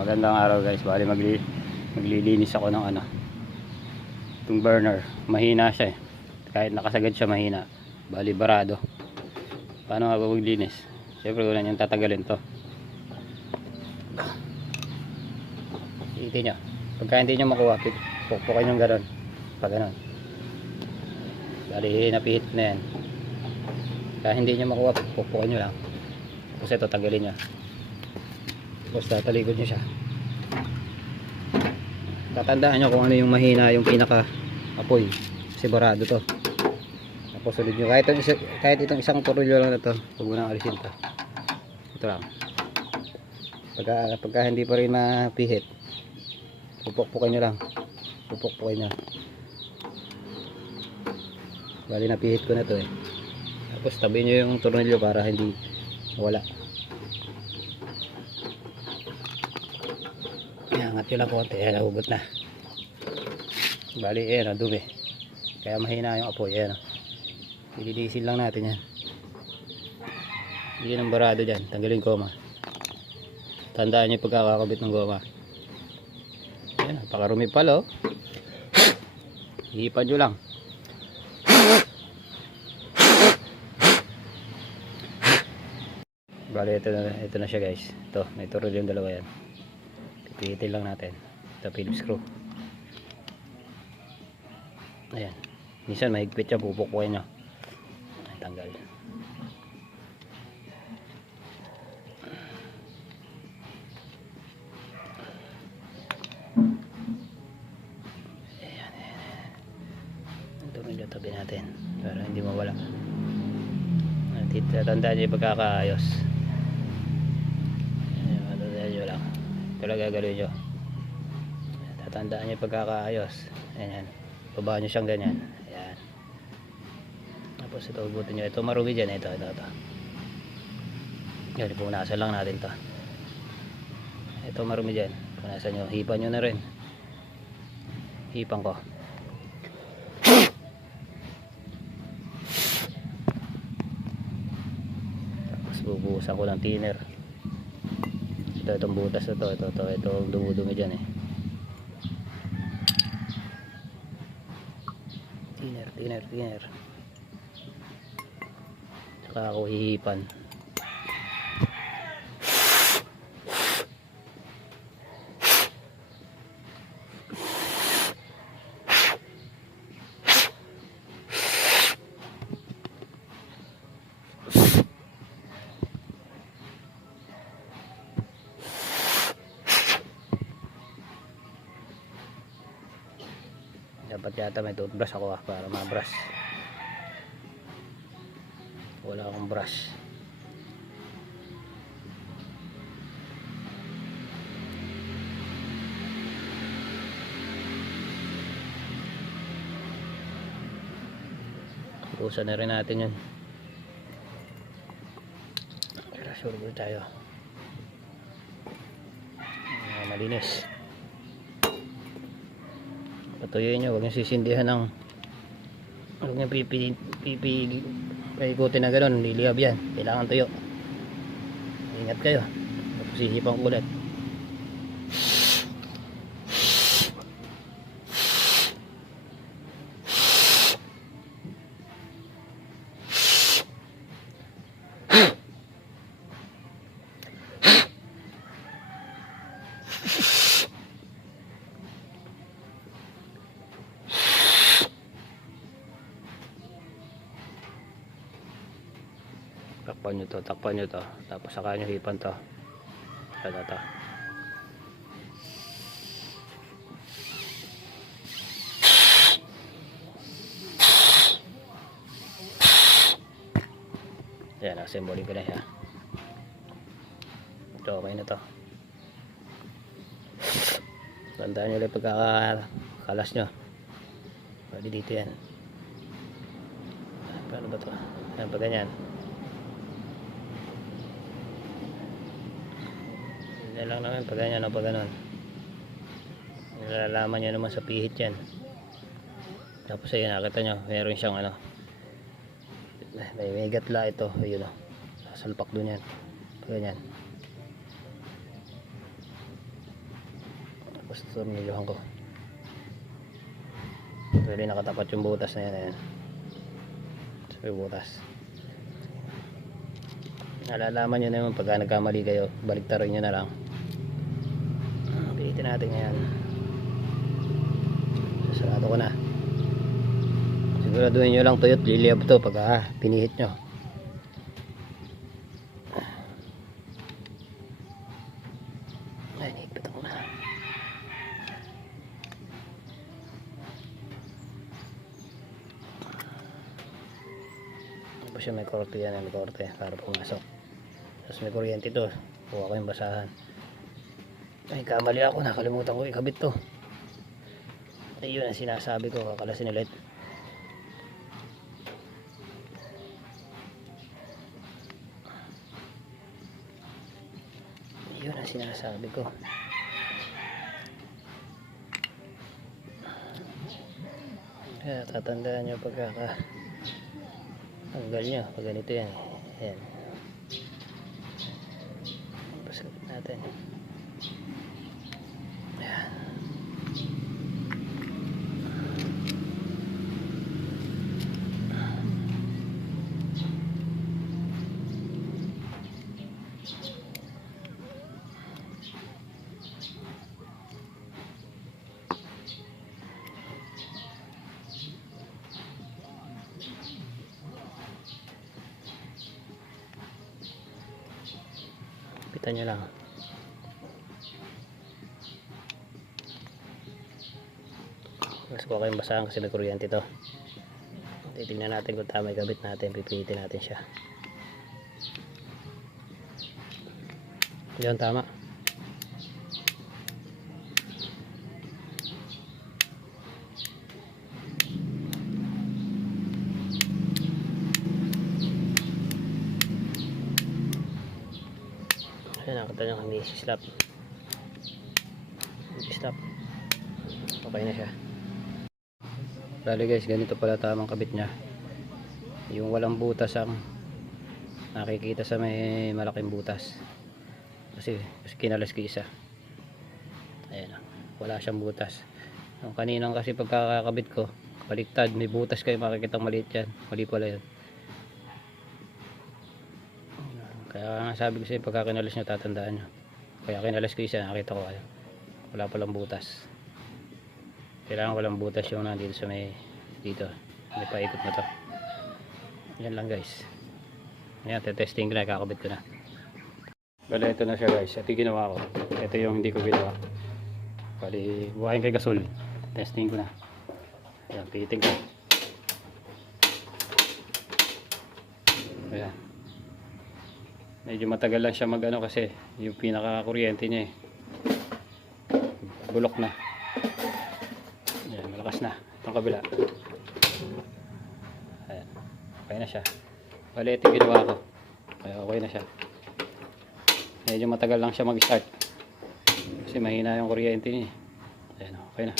magandang araw guys. Bali magli maglilinis ako ng ano. Itong burner. Mahina siya eh. Kahit nakasagad siya mahina. Bali barado. Paano nga ba maglinis? Siyempre wala niyang tatagalin to. Itin nyo. Pagka hindi nyo makuha, pukpukin nyo gano'n. Pag gano'n. Bali napihit na yan. Kaya hindi nyo makuha, pukpukin nyo lang. Tapos ito, tagalin nyo. Tapos tatalikod nyo siya. Tatandaan nyo kung ano yung mahina yung pinaka apoy. Kasi to. Tapos ulit nyo. Kahit, itong kahit itong isang torulyo lang na to. Huwag mo nang alisin to. Ito lang. Pagka, pagka hindi pa rin mapihit, pupukpukin nyo lang. Pupukpukin nyo. Bali napihit ko na to eh. Tapos tabi nyo yung tornilyo para hindi wala. Nyo lang konti. Ayan, nahugot na. Bali, ayan, oh, dumi. Kaya mahina yung apoy. Ayan, oh. Ililisin lang natin yan. Hindi ng barado dyan. Tanggalin goma. Tandaan nyo pagkakakabit ng goma. Ayan, napakarumi pala, oh. Hihipan nyo lang. Bali, ito na, ito na siya guys. Ito, may turol yung dalawa yan. Pipihitin lang natin. Ito, Phillips screw. Ayan. Minsan mahigpit yan, pupukpukin nyo. Ay, tanggal. Ayan. Ang tumilyo tabi natin. Para hindi mawala. Tandaan nyo yung pagkakaayos Tandaan nyo lang. Lang gagawin nyo. Tatandaan nyo pagkakaayos. Ayan. Baba nyo siyang ganyan. Ayan. Tapos ito, ubutin nyo. Ito marumi dyan. Ito, ito, ito. Yan, punasan lang natin to. Ito marumi dyan. Punasan nyo. Hipan nyo na rin. Hipan ko. Tapos bubuhusan ko ng thinner. Ito, itong butas na to. Ito, ito, ito, dumudumi dyan eh. Thinner, thinner, thinner. Saka ako hihipan. Dapat yata may toothbrush ako ah, para ma-brush. Wala akong brush. Pusa na rin natin yun. Para sure tayo. Ah, malinis. Patuyuin nyo, huwag nyo sisindihan ng huwag nyo pipi, pipi, paikutin na gano'n, liliyab yan. Kailangan tuyo. Ingat kayo. Tapos sihipang ulit. Takpan nyo to, takpan nyo to. Tapos saka nyo hipan to. Ito to. Yan, assembling ko na siya. Ito, okay na to. Tandaan nyo lang pagkakalas nyo. Pwede dito yan. Paano ba to? Yan, pa ganyan. Yan lang naman pag ganyan o pag ganon. Nalalaman nyo naman sa pihit yan. Tapos ayun nakita nyo, meron siyang ano. May may gatla ito. Ayun o. Sasalpak dun yan. Pag ganyan. Tapos tornilyohan ko. Pwede nakatapat yung butas na yan. Ayan. So, yung butas. Nalalaman nyo naman pagka nagkamali kayo. Baliktarin nyo na lang. Pilitin natin ngayon. Sarado ko na. Siguraduhin nyo lang tuyot. Liliyab to pagka ah, pinihit nyo. Ay, nipit ako na. Tapos yung may korte yan, may korte para pumasok. Tapos may kuryente to. Kuha ko yung basahan. Ay, kamali ako. Nakalimutan ko ikabit to. Ayun ang sinasabi ko. Kakalasin ulit. Yun ang sinasabi ko. Kaya tatandaan nyo pagkaka tanggal nyo pag ganito yan. Ayan. Pasagot natin. Ayan. Pitan nyo lang. Mas kuha kayong basahan kasi may kuryente to. Titignan natin kung tama yung kabit natin. Pipilitin natin siya. Yan tama. Nakita nyo kami slap. Slap. Okay na siya. Bali guys, ganito pala tamang kabit niya. Yung walang butas ang nakikita sa may malaking butas. Kasi, kasi kinalas ko isa. Ayan, ah. wala siyang butas. Yung kaninang kasi pagkakakabit ko, baliktad, may butas kayo makikita maliit yan. Mali pala yun. Kaya nga sabi ko sa'yo, pagka kinalas nyo, tatandaan nyo. Kaya kinalas ko isa, nakita ko ayan. Wala palang butas. Kailangan walang butas yung nandito sa may, dito. May paikot na to. Yan lang guys. Ayan, testing ko na, kakabit ko na. Bala, ito na siya guys. Ito yung ginawa ko. Ito yung hindi ko ginawa. Bali, buhayin kay gasol. Testing ko na. Ayan, piting ko. Ayan. Medyo matagal lang siya mag ano kasi yung pinaka kuryente niya eh. Bulok na. Ayan, malakas na. Itong kabila. Ayan. Okay na siya. Bali, ito ginawa ko. Kaya okay na siya. Medyo matagal lang siya mag-start. Kasi mahina yung kuryente niya eh. Ayan, okay na.